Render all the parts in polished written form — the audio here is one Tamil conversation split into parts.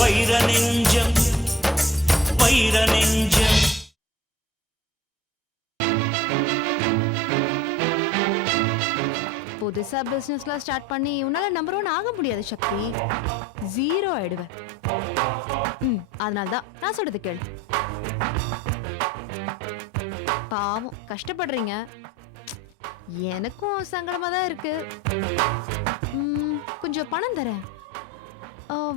வைர நெஞ்சம் வைர நெஞ்சம். புதுசா பிசினஸ்லாம் ஸ்டார்ட் பண்ணி உன்னால நம்பர் 1 ஆக முடியாது சக்தி. 0 ஆயிடுவேன். அதனால்தான் நான் சொல்றது கேளு. பாவம் கஷ்டப்படுறீங்க, எனக்கும் சங்கடமா தான் இருக்கு. கொஞ்சம் பணம் தரேன்,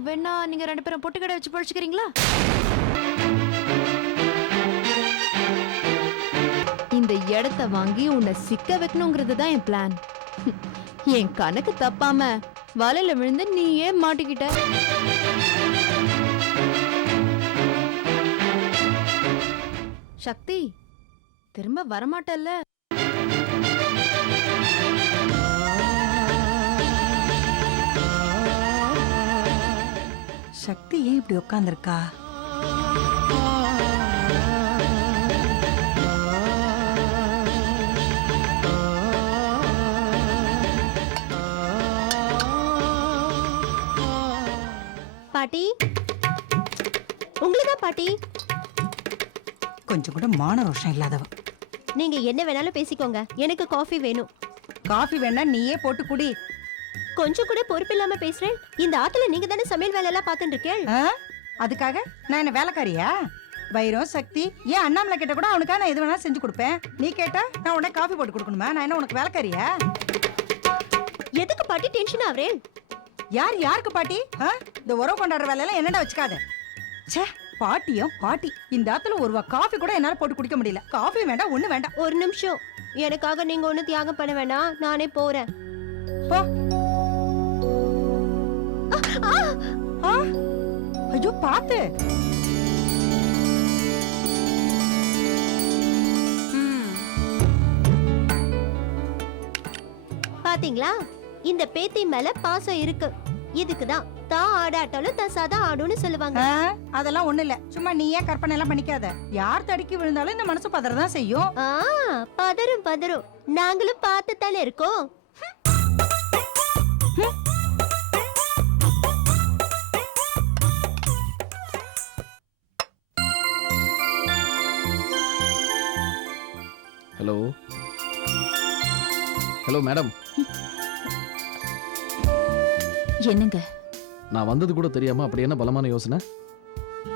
வேணா நீங்க 2 பேரும் பொட்டு கடை வச்சு பழிச்சுக்கிறீங்களா? இந்த இடத்த வாங்கி உன்னை சிக்க வைக்கணுங்கிறது தான் என் பிளான். என் கணக்கு தப்பாம வலையில விழுந்து நீ ஏன் மாட்டிக்கிட்ட? சக்தி திரும்ப வரமாட்டல்ல? சக்தி ஏன் இப்படி உட்கார்ந்திருக்கா? பாட்டி, உங்களுக்கா பாட்டி? கொஞ்சம் கூட மான ரோஷம் இல்லாதவ. நீங்க என்ன வேணாலும் பேசிக்கோங்க, எனக்கு காஃபி வேணும். காஃபி வேணா நீயே போட்டு குடி. கொஞ்சம் கூட பொறுப்பு இல்லாம பேசுறேன். இந்த ஆத்துல நீங்க தானே சமையல் வேலை எல்லாம் பாத்துட்டு இருக்கேன். அதுக்காக நான் என்ன வேலைக்காரியா? வைரம் சக்தி ஏன் அண்ணாமலை கேட்ட கூட அவனுக்காக நான் எது வேணா செஞ்சு கொடுப்பேன். நீ கேட்டா நான் உடனே காஃபி போட்டு கொடுக்கணுமா? நான் என்ன உனக்கு வேலைக்காரியா? எதுக்கு பாட்டி டென்ஷன் ஆவறேன்? யார் யாருக்கு பாட்டி? இந்த உறவு கொண்டாடுற வேலையெல்லாம் என்னடா வச்சுக்காத. ச்சே, பாட்டியும் பாட்டி. இந்த ஆத்துல ஒரு காஃபி கூட என்னால போட்டு குடிக்க முடியல. காஃபி வேண்டாம், ஒண்ணு வேண்டாம். ஒரு நிமிஷம், எனக்காக நீங்க ஒண்ணு தியாகம் பண்ண வேணாம், நானே போறேன். போ. ஐயோ பாத்து. பாத்தீங்களா, இந்த பேத்தி மேல பாசம் இருக்கு. இதுக்குதான் தா ஆடாட்டாலும் தசாதான் ஆடுன்னு சொல்லுவாங்க. அதெல்லாம் ஒண்ணு இல்ல, சும்மா நீயே கற்பனை எல்லாம் பண்ணிக்காத. யார் தடுக்கி விழுந்தாலும் இந்த மனசு பதறதான் செய்யும். பதறும் பதறும், நாங்களும் பார்த்து தானே இருக்கோம். Hello hello madam. என்னங்க நான் வந்தது கூட தெரியாம அப்படி என்ன பலமான யோசனை?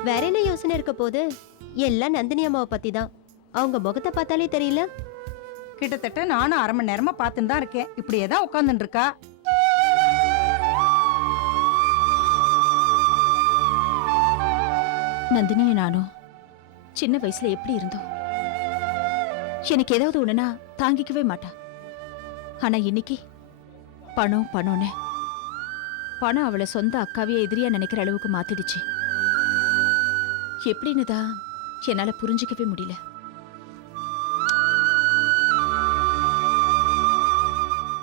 வேற என்ன யோசனை இருக்க போது? எல்லாம் நந்தினி அம்மாவை பத்தி தான். அவங்க முகத்தை பார்த்தாலே தெரியல. கிட்டத்தட்ட நானும் 1/2 மணி நேரமா பார்த்துன்னு தான் இருக்கேன். இப்படியே தான் உட்கார்ந்துட்டு இருக்கா. நந்தினிய நானும் சின்ன வயசுல எப்படி இருந்தோம்? எனக்கு ஏதாவது ஒண்ணுனா தாங்கிக்கவே மாட்டா. ஆனா இன்னைக்கு பணம் பணம்னு பணம் அவளை சொந்த அக்காவிய எதிரியா நினைக்கிற அளவுக்கு மாத்திடுச்சு. எப்படின்னு தான் என்னால புரிஞ்சுக்கவே முடியல.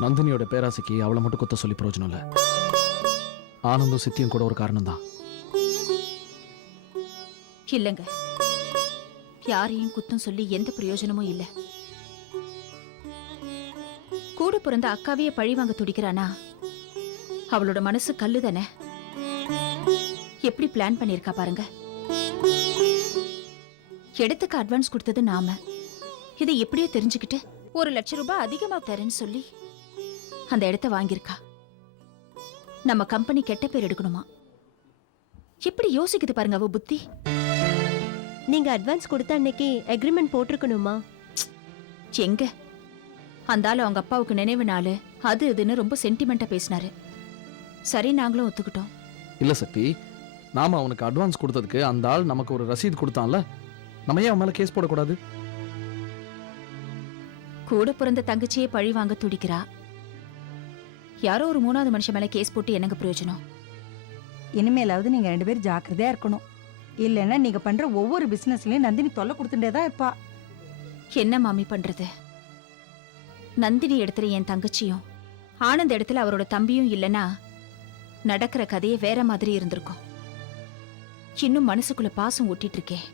நந்தினியோட பேராசைக்கு அவளை மட்டும் குத்த சொல்லி பிரயோஜனம் இல்ல. ஆனந்தும் சித்தியும் கூட ஒரு காரணம் தான். இல்லங்க, யாரையும் குத்தம் சொல்லி எந்த பிரயோஜனமும் இல்ல. கூட பிறந்த அக்காவையே பழி வாங்க துடிக்கிறானா, அவளோட மனசு கல்லு தானே. எப்படி பிளான் பண்ணிருக்கா பாருங்க. இடத்துக்கு அட்வான்ஸ் கொடுத்தது நாம. இதை எப்படியோ தெரிஞ்சுக்கிட்டு 1 லட்சம் ரூபாய் அதிகமா தரேன்னு சொல்லி அந்த இடத்த வாங்கியிருக்கா. நம்ம கம்பெனி கெட்ட பேர் எடுக்கணுமா? எப்படி யோசிக்குது பாருங்க அவ புத்தி. நீங்க அட்வான்ஸ் கொடுத்த அன்னைக்கு அக்ரிமெண்ட் போட்டிருக்கணுமா? எங்க அந்த ஆளு அவங்க அப்பாவுக்கு நினைவு நாள் அது இதுன்னு ரொம்ப சென்டிமெண்டா பேசினாரு. சரி, நாங்களும் ஒத்துக்கிட்டோம். இல்ல சக்தி, நாம அவனுக்கு அட்வான்ஸ் கொடுத்ததுக்கு அந்த ஆள் நமக்கு ஒரு ரசீது கொடுத்தான்ல, நம்ம ஏன் அவன் மேல கேஸ் போடக்கூடாது? கூட பிறந்த தங்கச்சியே பழி வாங்க துடிக்கிறா. யாரோ ஒரு 3வது மனுஷன் மேல கேஸ் போட்டு என்னங்க பிரயோஜனம்? இனிமேலாவது நீங்க 2 பேரும் ஜாக்கிரதையா இருக்கணும். இல்லைன்னா நீங்க பண்ற ஒவ்வொரு பிசினஸ்லயும் நந்தினி தொல்லை கொடுத்துட்டே தான் இருப்பா. என்ன மாமி பண்றது? நந்தினி இடத்துல என் தங்கச்சியும் ஆனந்த் இடத்துல அவரோட தம்பியும் இல்லைன்னா நடக்கிற கதையே வேற மாதிரி இருந்திருக்கும். இன்னும் மனசுக்குள்ள பாசம் ஓட்டிட்டு இருக்கேன்.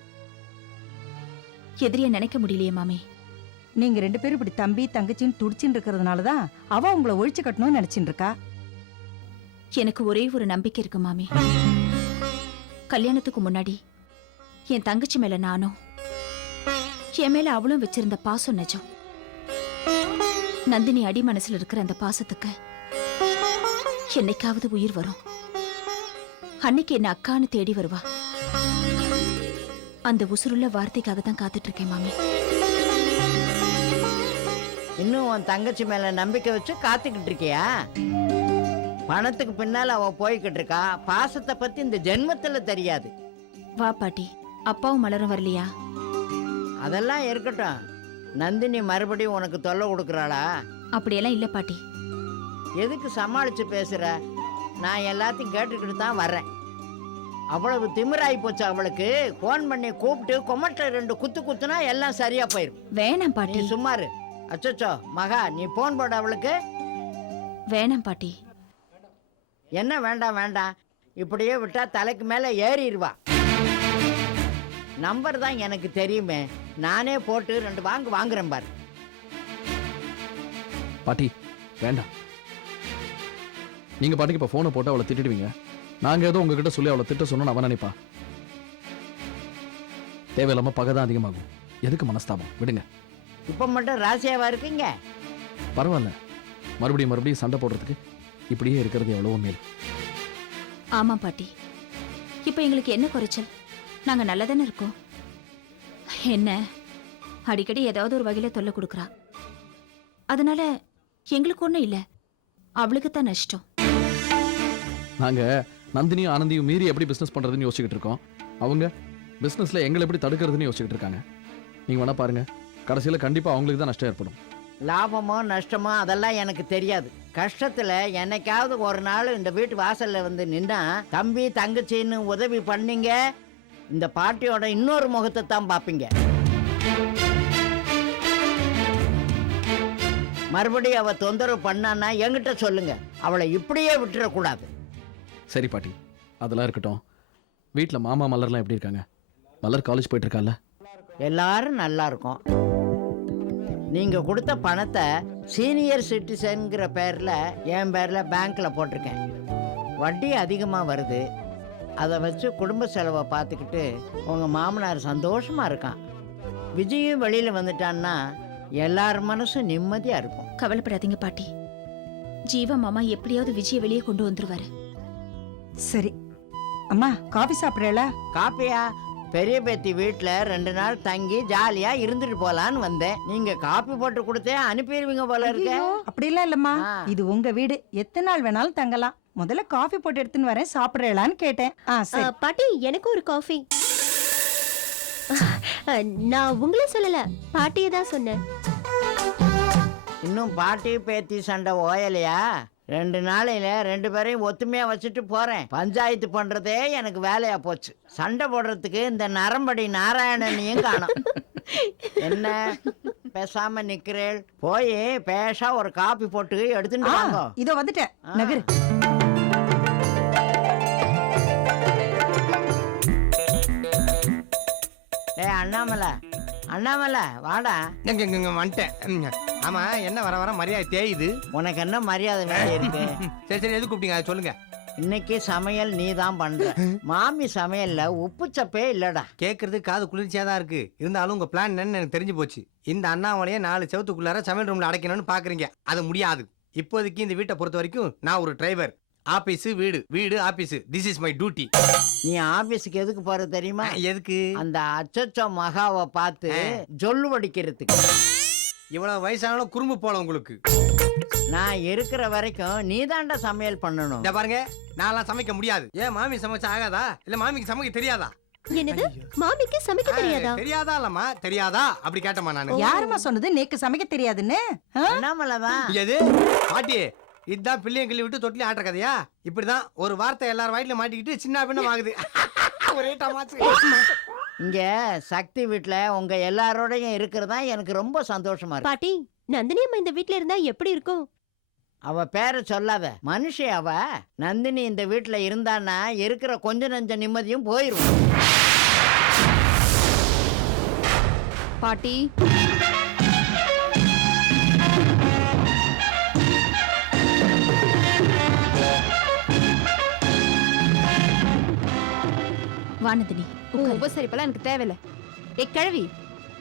எதிரிய நினைக்க முடியலையே மாமி. நீங்க 2 பேரும் இப்படி தம்பி தங்கச்சின்னு துடிச்சின்னு இருக்கிறதுனாலதான் அவ உங்களை ஒழிச்சு கட்டணும்னு நினைச்சிட்டு இருக்கா. எனக்கு ஒரே ஒரு நம்பிக்கை இருக்கு மாமி. கல்யாணத்துக்கு முன்னாடி என் தங்கச்சி மேல நானும் என் மேல அவளும் வச்சிருந்த பாசம் நிஜம். நந்தினி அடி மனசுல இருக்கிற அந்த பாசத்துக்கு என்னைக்காவது உயிர் வரும். அன்னைக்கு என்ன அக்கான்னு தேடி வருவா. அந்த உசுருள்ள வார்த்தைக்காக தான் காத்துட்டு இருக்கேன் மாமி. இன்னும் உன் தங்கச்சி மேல நம்பிக்கை வச்சு காத்துக்கிட்டு இருக்கியா? பணத்துக்கு பின்னால அவ போய்கிட்டு இருக்கா. பாசத்தை பத்தி இந்த ஜென்மத்துல தெரியாது. வா பாட்டி, அப்பாவும் மலரும் வரலையா? அதெல்லாம் இருக்கட்டும். நந்தினி மறுபடியும் உனக்கு தொல்லை கொடுக்கறாளா? அப்படியெல்லாம் இல்ல பாட்டி. எதுக்கு சமாளிச்சு பேசுற? நான் எல்லாத்தையும் கேட்டுக்கிட்டு தான் வர்றேன். அவ்வளவு திமிராயி போச்சு அவளுக்கு. போன் பண்ணி கூப்பிட்டு கொமட்ட 2 குத்து குத்துனா எல்லாம் சரியா போயிரும். வேணாம் நீ பாட்டி. சும்மாரு. அச்சச்சோ மகா, நீ போன் போட அவளுக்கு. வேணாம் பாட்டி. என்ன வேண்டாம் வேண்டாம், இப்படியே விட்டா தலைக்கு மேல ஏறிடுவா. நம்பர் தான் எனக்கு தெரியுமே, நானே போட்டு 2 வாங்குறேன் பாரு. பாட்டி வேண்டாம். நீங்க பாட்டுக்கு இப்ப போனை போட்டு அவளை திட்டிடுவீங்க. நாங்க ஏதோ உங்ககிட்ட சொல்லி அவளை திட்ட சொன்னோம் அவன் நினைப்பா. தேவையில்லாம பகைதான் அதிகமாகும். எதுக்கு மனஸ்தாபம்? விடுங்க. இப்ப மட்டும் ராசியாவா இருக்கீங்க? பரவாயில்ல, மறுபடியும் சண்டை போடுறதுக்கு இப்படியே இருக்கிறது எவ்வளவோ மேல். ஆமா பாட்டி, இப்ப எங்களுக்கு என்ன குறைச்சல்? நாங்க நல்லதானே இருக்கோம். என்ன அடிக்கடி ஏதாவது ஒரு வகையில தொல்லை கொடுக்கறா. அதனால எங்களுக்கு ஒண்ணும் இல்ல, அவளுக்கு தான் நஷ்டம். நாங்க நந்தினியும் ஆனந்தியும் மீறி எப்படி பிசினஸ் பண்றதுன்னு யோசிச்சுக்கிட்டு இருக்கோம். அவங்க பிசினஸ்ல எங்களை எப்படி தடுக்கிறதுன்னு யோசிச்சுக்கிட்டு இருக்காங்க. நீங்க வேணா பாருங்க, கடைசியில கண்டிப்பா அவங்களுக்கு தான் நஷ்டம் ஏற்படும். லாபமோ நஷ்டமோ அதெல்லாம் எனக்கு தெரியாது. கஷ்டத்துல என்னைக்காவது ஒரு நாள் இந்த வீட்டு வாசல்ல வந்து நின்னா தம்பி தங்கச்சின்னு உதவி பண்ணீங்க, இந்த பாட்டியோட இன்னொரு முகத்தை தான் பாப்பீங்க. மறுபடியும் அவ தொந்தரவு பண்ணான்னா என்கிட்ட சொல்லுங்க. அவளை இப்படியே விட்டுறக்கூடாது. சரி பாட்டி, அதெல்லாம் இருக்கட்டும். வீட்டில் மாமா மலர்லாம் எப்படி இருக்காங்க? மலர் காலேஜ் போயிட்டு இருக்கால? எல்லாரும் நல்லா இருக்கும். நீங்க கொடுத்த பணத்தை சீனியர் சிட்டிசன்கிற பேர்ல என் பேர்ல பேங்க்ல போட்டிருக்கேன். வட்டி அதிகமாக வருது. அதை வச்சு குடும்ப செலவை பார்த்துக்கிட்டு உங்க மாமனார் சந்தோஷமா இருக்கான். விஜயும் வெளியில வந்துட்டான்னா எல்லார் மனசும் நிம்மதியா இருக்கும். கவலைப்படாதீங்க பாட்டி. ஜீவா மாமா எப்படியாவது விஜய வெளியே கொண்டு வந்துருவாரு. சரி அம்மா, காபி சாப்பிடுறேல? காப்பியா? பெரிய பேத்தி வீட்டில் 2 நாள் தங்கி ஜாலியா இருந்துட்டு போலான்னு வந்தேன். நீங்க காப்பி போட்டு கொடுத்தே அனுப்பிடுவீங்க போல இருக்க. அப்படிலாம் இல்லம்மா, இது உங்க வீடு, எத்தனை நாள் வேணாலும் தங்கலாம். முதல்ல காஃபி போட்டு எடுத்துன்னு வரேன், சாப்பிடுறேளான்னு கேட்டேன். சரி. பாட்டி எனக்கு ஒரு காஃபி. நான் உங்களை சொல்லல, பாட்டியை தான் சொன்னேன். இன்னும் பாட்டி பேத்தி சண்டை ஓயலையா? 2 நாளையில 2 பேரையும் ஒத்துமையா வச்சுட்டு போறேன். பஞ்சாயத்து பண்றதே எனக்கு வேலையா போச்சு. சண்டை போடுறதுக்கு இந்த நரம்படி நாராயணனையும் காணோம். என்ன பேசாம நிக்கிறேள்? போய் பேஷா ஒரு காப்பி போட்டு எடுத்துட்டு வாங்க. இதோ வந்துட்டேன், நகரு. அண்ணாமலை வாடா. வந்துட்டேன். ஆமா, என்ன வர வர மரியாதை தேயுது? உனக்கு என்ன மரியாதை வேலை இருக்கு? சரி எது கூப்பிட்டீங்க அதை சொல்லுங்க. இன்னைக்கு சமையல் நீ தான் பண்ற. மாமி சமையல்ல உப்பு சப்பே இல்லடா. கேட்கறது காது குளிர்ச்சியா தான் இருக்கு. இருந்தாலும் உங்க பிளான் என்னன்னு எனக்கு தெரிஞ்சு போச்சு. இந்த அண்ணாமலையை 4 செவத்துக்குள்ளார சமையல் ரூம்ல அடைக்கணும்னு பாக்குறீங்க. அது முடியாது. இப்போதைக்கு இந்த வீட்டை பொறுத்த வரைக்கும் நான் ஒரு டிரைவர். ஆபீஸ் வீடு, வீடு office. This is my duty. நீ ஆபீஸுக்கு எதுக்கு போற தெரியுமா? எதுக்கு? அந்த அச்சச்சோ மகாவை பார்த்து ஜொல்லு வடிக்கிறதுக்கு. இவ்வளவு வயசானாலும் குறும்பு போல உங்களுக்கு. நான் இருக்கிற வரைக்கும் நீ தாண்டா சமையல் பண்ணணும். இத பாருங்க, நான்லாம் சமைக்க முடியாது. ஏன் மாமி சமைச்சா ஆகாதா? இல்ல மாமிக்கு சமைக்க தெரியாதா? என்னது, மாமிக்கு சமைக்க தெரியாதா? தெரியாதா இல்லம்மா, தெரியாதா அப்படி கேட்டமா நானு. யாருமா சொன்னது நேக்கு சமைக்க தெரியாதுன்னு? அண்ணாமலைதான். எது பாட்டி? இதுதான் பிள்ளைய கிள்ளி விட்டு தொட்டில ஆட்டுற கதையா? இப்படிதான் ஒரு வார்த்தை எல்லாரும் வயிற்றுல மாட்டிக்கிட்டு சின்ன பின்னம் ஆகுது. ஒரே டமாச்சு. இங்க சக்தி வீட்டுல உங்க எல்லாரோடையும் இருக்கிறதா எனக்கு ரொம்ப சந்தோஷமா இருக்கு. பாட்டி, நந்தினி அம்மா இந்த வீட்ல இருந்தா எப்படி இருக்கும்? அவ பேரை சொல்லாத, மனுஷி அவ. நந்தினி இந்த வீட்டுல இருந்தான்னா இருக்கிற கொஞ்ச நஞ்ச நிம்மதியும் போயிரும். பாட்டி வானதினி உன் உபசரிப்பெல்லாம் எனக்கு தேவையில்ல. கிழவி,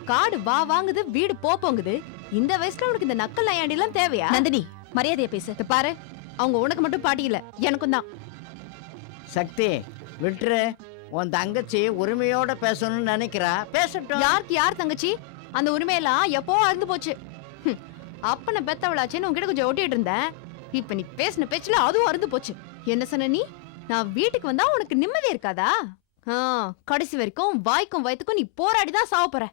காடு வா வாங்குது, வீடு போங்குது. இந்த வயசுல உனக்கு இந்த நக்கல் நையாண்டி எல்லாம் தேவையா? நந்தினி மரியாதையா பேசு. இத பாரு, அவங்க உனக்கு மட்டும் பாட்டி இல்ல, எனக்கும் தான். சக்தி விட்டுரு. உன் தங்கச்சி உரிமையோட பேசணும்னு நினைக்கிறா, பேசட்டும். யாருக்கு யார் தங்கச்சி? அந்த உரிமையெல்லாம் எப்போ அறுந்து போச்சு. அப்பனை பெத்தவளாச்சேன்னு உன்கிட்ட கொஞ்சம் ஒட்டிட்டு இருந்தேன். இப்ப நீ பேசின பேச்சுல அதுவும் அறுந்து போச்சு. என்ன சொன்ன நீ? நான் வீட்டுக்கு வந்தா உனக்கு நிம்மதி இருக்காதா? கடைசி வரைக்கும் வாய்க்கும் வயிற்றுக்கும் நீ போராடி தான் சாவ போற.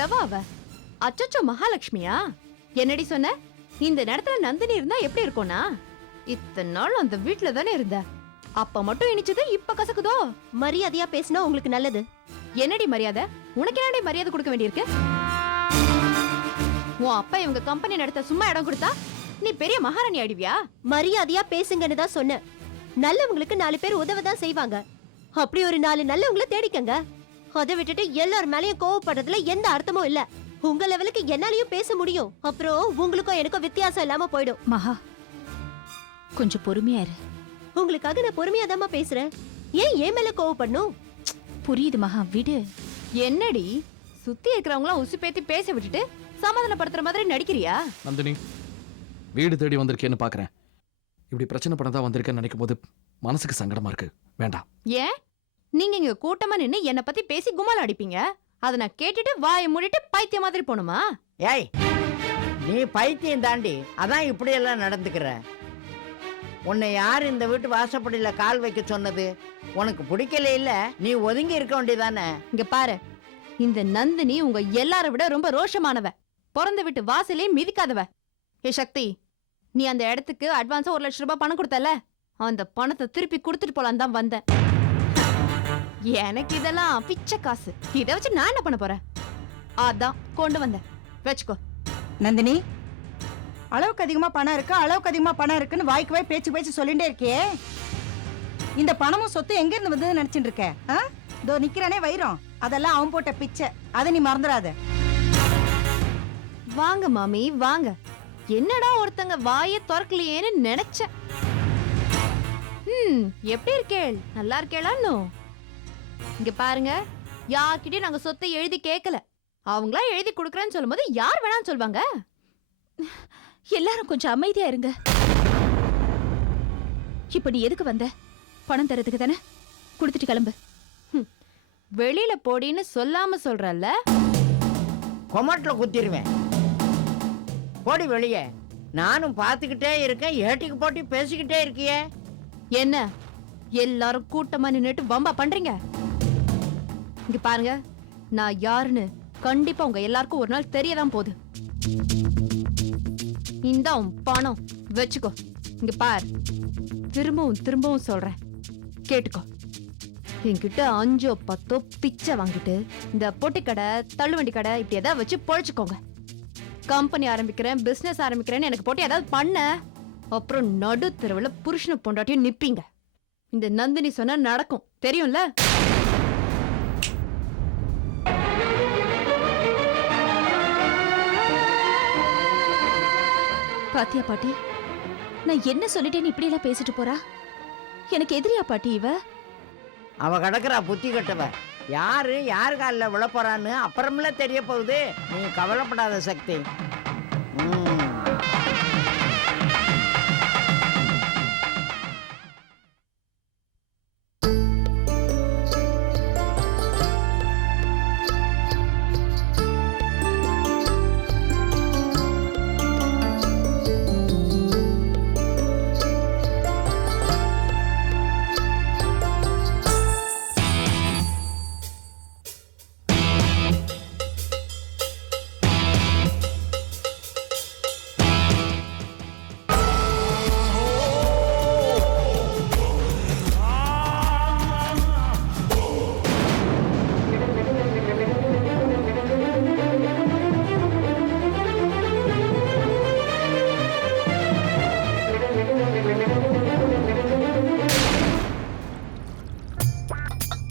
எவ அவ? அச்சச்சோ, மகாலட்சுமியா? என்னடி சொன்ன? இந்த நேரத்துல நந்தினி இருந்தா எப்படி இருக்கும்னா? இத்தனை நாள் அந்த வீட்டுல தானே இருந்த, அப்ப மட்டும் இனிச்சது இப்ப கசக்குதோ? மரியாதையா பேசினா உங்களுக்கு நல்லது. என்னடி மரியாதை? உனக்கு என்னடி மரியாதை கொடுக்க வேண்டியிருக்கு? உன் அப்பா இவங்க கம்பெனி நடத்த சும்மா இடம் கொடுத்தா நீ பெரிய மகாராணி ஆயிடுவியா? மரியாதையா பேசுங்கன்னு தான் சொன்னேன். நல்லவங்களுக்கு 4 பேர் உதவதான் செய்வாங்க. அப்படி ஒரு 4 நல்லவங்கள தேடிக்கங்க. அதை விட்டுட்டு எல்லார் மேலயும் கோவப்படுறதுல எந்த அர்த்தமும் இல்ல. உங்க லெவலுக்கு என்னாலயும் பேச முடியும். அப்புறம் உங்களுக்கும் எனக்கும் வித்தியாசம் இல்லாம போயிடும். மகா கொஞ்சம் பொறுமையா இரு. உங்களுக்காக நான் பொறுமையாதாம்மா பேசுறேன். ஏன் என் மேல கோவப்படணும்? புரியுது மகா, விடு. என்னடி சுத்தி இருக்கிறவங்களாம் உசு பேத்தி பேச விட்டுட்டு சமாதானப்படுத்துற மாதிரி நடிக்கிறியா? நந்தினி, வீடு தேடி வந்திருக்கேன்னு பாக்குறேன். இப்படி பிரச்சனை பண்ணதான் வந்திருக்கேன்னு நினைக்கும் போது மனசுக்கு சங்கடமா இருக்கு. வேண்டாம். ஏன் நீங்க இங்க கூட்டமா நின்னு என்ன பத்தி பேசி குமால அடிப்பீங்க? அத நான் கேட்டுட்டு வாயை மூடிட்டு பைத்திய மாதிரி போணுமா? ஏய், நீ பைத்தியம் தாண்டி, அதான் இப்படி எல்லாம் நடந்துக்கிற. உன்னை யார் இந்த வீட்டு வாசப்படியில கால் வைக்க சொன்னது? உனக்கு பிடிக்கல இல்ல, நீ ஒதுங்கி இருக்க வேண்டியதானே. இங்க பாரு, இந்த நந்தினி உங்க எல்லார விட ரொம்ப ரோஷமானவ. பிறந்த வீட்டு வாசலே மிதிக்காதவ. ஏ சக்தி, நீ அந்த இடத்துக்கு அட்வான்ஸா 1 லட்சம் ரூபாய் பணம் கொடுத்தல, அந்த பணத்தை திருப்பி கொடுத்துட்டு போலாம் தான் வந்தேன். எனக்கு இதெல்லாம் பிச்சை காசு. இதை வச்சு நான் என்ன பண்ண போறேன்? அதான் கொண்டு வந்தேன், வச்சுக்கோ. நந்தினி, அளவுக்கு அதிகமா பணம் இருக்கு, அளவுக்கு அதிகமா பணம் இருக்குன்னு வாய்க்கு வாய் பேச்சு பேச்சு சொல்லிட்டே இருக்கியே. இந்த பணமும் சொத்து எங்க இருந்து வந்து நினைச்சிட்டு இருக்க? இதோ நிக்கிறானே வைரம், அதெல்லாம் அவன் போட்ட பிச்சை. அதை நீ மறந்துடாத. வாங்க மாமி வாங்க. என்னடா ஒருத்தங்க வாயை திறக்கலையேன்னு நினைச்சேன். எப்படி இருக்கேள்? நல்லா இருக்கேளான்னு? இங்க பாருங்க, யார்கிட்டயும் நாங்க சொத்தை எழுதி கேட்கல. அவங்களா எழுதி கொடுக்கறேன்னு சொல்லும்போது யார் வேணாம்னு சொல்வாங்க? எல்லாரும் கொஞ்சம் அமைதியா இருங்க. இப்ப நீ எதுக்கு வந்த? பணம் தரதுக்கு தானே? கொடுத்துட்டு கிளம்பு. வெளியில போடின்னு சொல்லாம சொல்றல்ல? கொமட்டில் குத்திடுவேன். போடி வெளியே. நானும் பார்த்துக்கிட்டே இருக்கேன், ஏட்டிக்கு போட்டி பேசிக்கிட்டே இருக்கியே. என்ன எல்லாரும் கூட்டமா நின்னுட்டு வம்பா பண்றீங்க? இங்க பாருங்க, நான் யாருன்னு கண்டிப்பா உங்க எல்லாருக்கும் ஒரு நாள் தெரியதான் போகுது. இந்த பணம் வச்சுக்கோ. இங்க பார், திரும்பவும் திரும்பவும் சொல்றேன், கேட்டுக்கோ. என்கிட்ட 5 10 பிச்சை வாங்கிட்டு இந்த பொட்டி கடை, தள்ளுவண்டி கடை இப்படி ஏதாவது வச்சு பொழைச்சுக்கோங்க. கம்பெனி ஆரம்பிக்கிறேன், பிசினஸ் ஆரம்பிக்கிறேன்னு எனக்கு போட்டு ஏதாவது பண்ண, அப்புறம் நடு தெருவில் புருஷனை பொண்டாட்டியும் நிப்பீங்க. இந்த நந்தினி சொன்னா நடக்கும், தெரியும்ல? பாத்தியா பாட்டி, நான் என்ன சொல்லிட்டேன்னு இப்படி எல்லாம் பேசிட்டு போறா? எனக்கு எதிரியா பாட்டி இவ? அவ கிடக்குறா புத்தி கட்டவ. யாரு யாரு காலில் விழப்போறான்னு அப்புறம்ல தெரிய போகுது. நீ கவலைப்படாத சக்தி.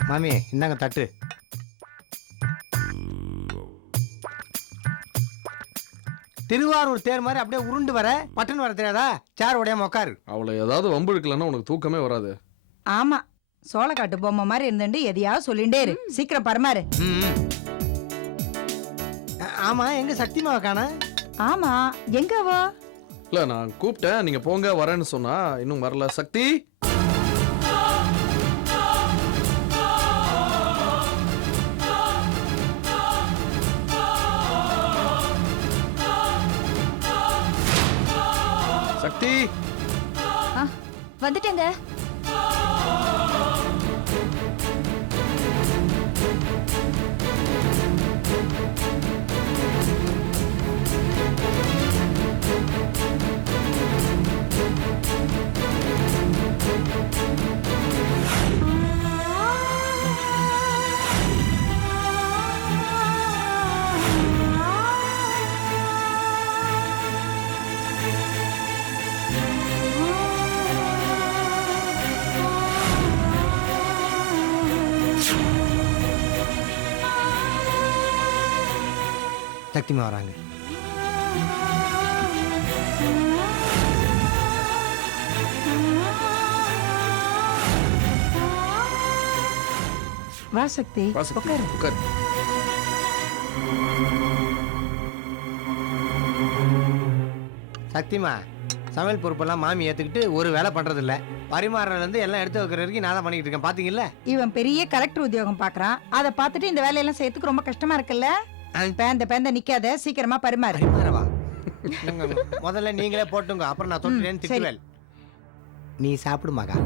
மாமி இந்தாங்க தட்டு. திருவாரூர் தேர் மாதிரி அப்படியே உருண்டு வர பட்டன் வர தெரியாதா? சேர் உடையாம உட்காரு. அவளை ஏதாவது வம்பு இழுக்கலன்னா உனக்கு தூக்கமே வராது. ஆமா, சோளக்காட்டு பொம்மை மாதிரி இருந்துட்டு எதையாவது சொல்லிண்டே இரு. சீக்கிரம் பரமாறு. ஆமா, எங்க சக்திமாவை காண? ஆமா, எங்க அவ? இல்ல நான் கூப்பிட்டேன், நீங்க போங்க வரேன்னு சொன்னா இன்னும் வரல. சக்தி சக்தி வந்துட்டேங்க. சக்திமா வராங்க. வா சக்தி, வா சக்தி, உட்காரு. உட்காரு. சக்திமா, சமையல் பொறுப்பெல்லாம் மாமி ஏத்துக்கிட்டு ஒரு வேலை பண்றது இல்ல. பரிமாறல இருந்து எல்லாம் எடுத்து வைக்கிற வரைக்கும் நான் தான் பண்ணிட்டு இருக்கேன். பாத்தீங்கல்ல? இவன் பெரிய கலெக்டர் உத்தியோகம் பாக்குறான். அதை பார்த்துட்டு இந்த வேலையெல்லாம் செய்யறதுக்கு ரொம்ப கஷ்டமா இருக்குல்ல? பேந்த நிக்காத, சீக்கிரமா பரிமாறு. பரிமாறவா? முதல்ல நீங்களே போட்டுங்க, அப்புறம் நான் தொட்டுறேன்னு திட்டுவேன். நீ சாப்பிடு மகா.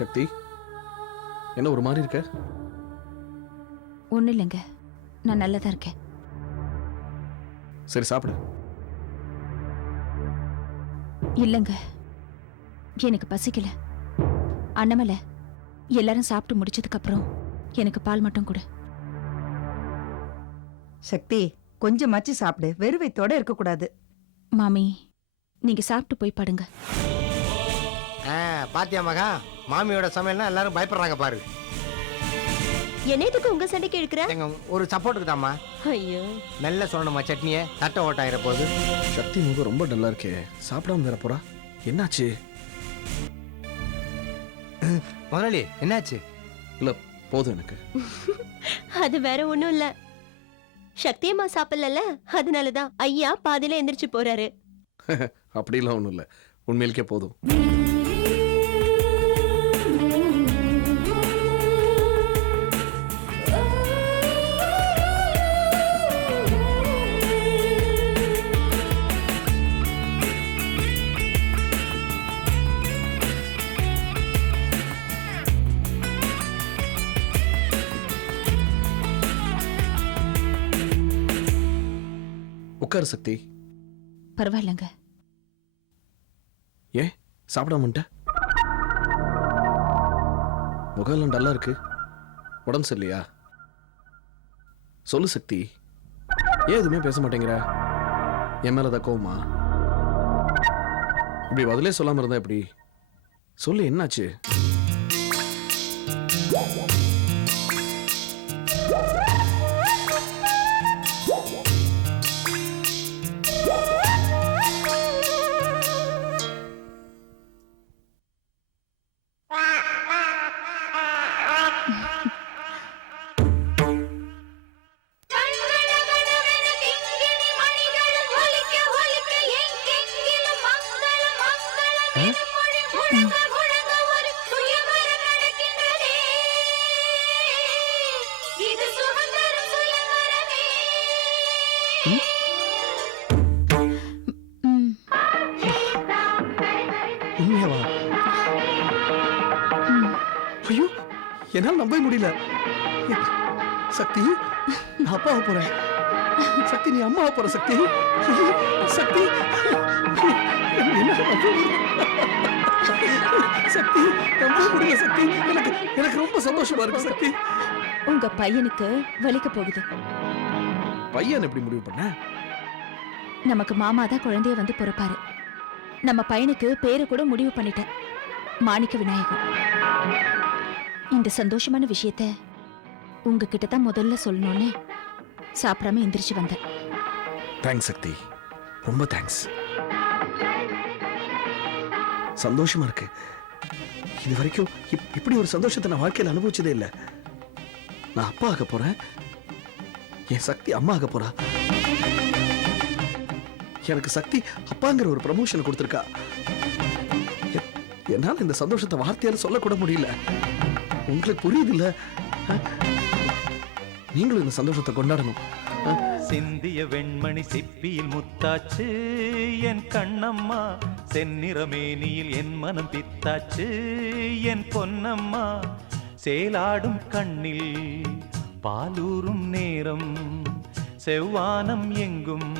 சக்தி என்ன ஒரு மாதிரி இருக்க? ஒன்றும் இல்லைங்க, நான் நல்லா தான் இருக்கேன். சரி சாப்பிடு. இல்லைங்க, எனக்கு பசிக்கல. அண்ணமலை, எல்லாரும் சாப்பிட்டு முடிச்சதுக்கு அப்புறம் எனக்கு பால் மட்டும் கொடு. சக்தி, கொஞ்சமாச்சு சாப்பிடு, வெறுவைத்தோட இருக்க கூடாது. மாமி, நீங்க சாப்பிட்டு போய் படுங்க. பாத்தியா மகா, மாமியோட சமையல்னா எல்லாரும் பயப்படுறாங்க பாரு. என்னத்துக்கு உங்க சண்டைக்கு எடுக்கிற? எங்க ஒரு சப்போர்ட்டுக்கு தாம்மா. ஐயோ, நல்ல சொல்லணுமா சட்னியை தட்டை ஓட்டாயிர போகுது. சக்தி முகம் ரொம்ப டல்லா இருக்கே, சாப்பிடாம வேற போறா. என்னாச்சு? முதலாளி என்னாச்சு? இல்ல போதும் எனக்கு. அது வேற ஒண்ணும் இல்ல. சக்தியம்மா சாப்பிடல, அதனாலதான் ஐயா பாதியில எந்திரிச்சு போறாரு. அப்படிலாம் ஒண்ணும் இல்ல, உண்மையிலுக்கே போதும். உட்காரு சக்தி. பரவாயில்லைங்க. ஏன் சாப்பிடாமட்ட? முகம் டல்லா இருக்கு, உடம்பு சரியில்லையா? சொல்லு சக்தி, ஏன் எதுவுமே பேச மாட்டேங்கிற? என் மேல தக்கவுமா? இப்படி பதிலே சொல்லாம இருந்தா எப்படி? சொல்லு, என்னாச்சு? ஐயோ என்னால் நம்பவே முடியல. சக்தி, நான் அப்பாவை போறேன். சக்தி, நீ அம்மாவை போற. சக்தி, சக்தி, என்ன சக்தி, நம்ப முடியல சக்தி. எனக்கு ரொம்ப சந்தோஷமா இருக்கு சக்தி. உங்க பையனுக்கு வலிக்க போகுது. பையன் எப்படி முடிவு பண்ண? நமக்கு மாமா தான் குழந்தைய வந்து பிறப்பாரு. நம்ம பையனுக்கு பேரு கூட முடிவு பண்ணிட்டேன், மாணிக்க விநாயகம். இந்த சந்தோஷமான விஷயத்த உங்ககிட்ட தான் முதல்ல சொல்லணும்னு சாப்பிடாம எந்திரிச்சு வந்தேன். தேங்க்ஸ் சக்தி, ரொம்ப தேங்க்ஸ். சந்தோஷமா இருக்கு. இது வரைக்கும் இப்படி ஒரு சந்தோஷத்தை நான் வாழ்க்கையில் அனுபவிச்சதே இல்லை. நான் அப்பா ஆக போறேன், என் சக்தி அம்மா ஆக போறா. எனக்கு சக்தி அப்பாங்கிற ஒரு ப்ரமோஷன் கொடுத்திருக்கா. என்னால இந்த சந்தோஷத்தை வார்த்தையால சொல்லக்கூட முடியல. உங்களுக்கு புரியுது இல்ல? நீங்களும் இந்த சந்தோஷத்தை கொண்டாடணும். சிந்திய வெண்மணி சிப்பியில் முத்தாச்சு என் கண்ணம்மா, செந்நிறமேனியில் என் மனம் பித்தாச்சு என் பொன்னம்மா, சேலாடும் கண்ணில் பாலூரும் நேரம், செவ்வானம் எங்கும்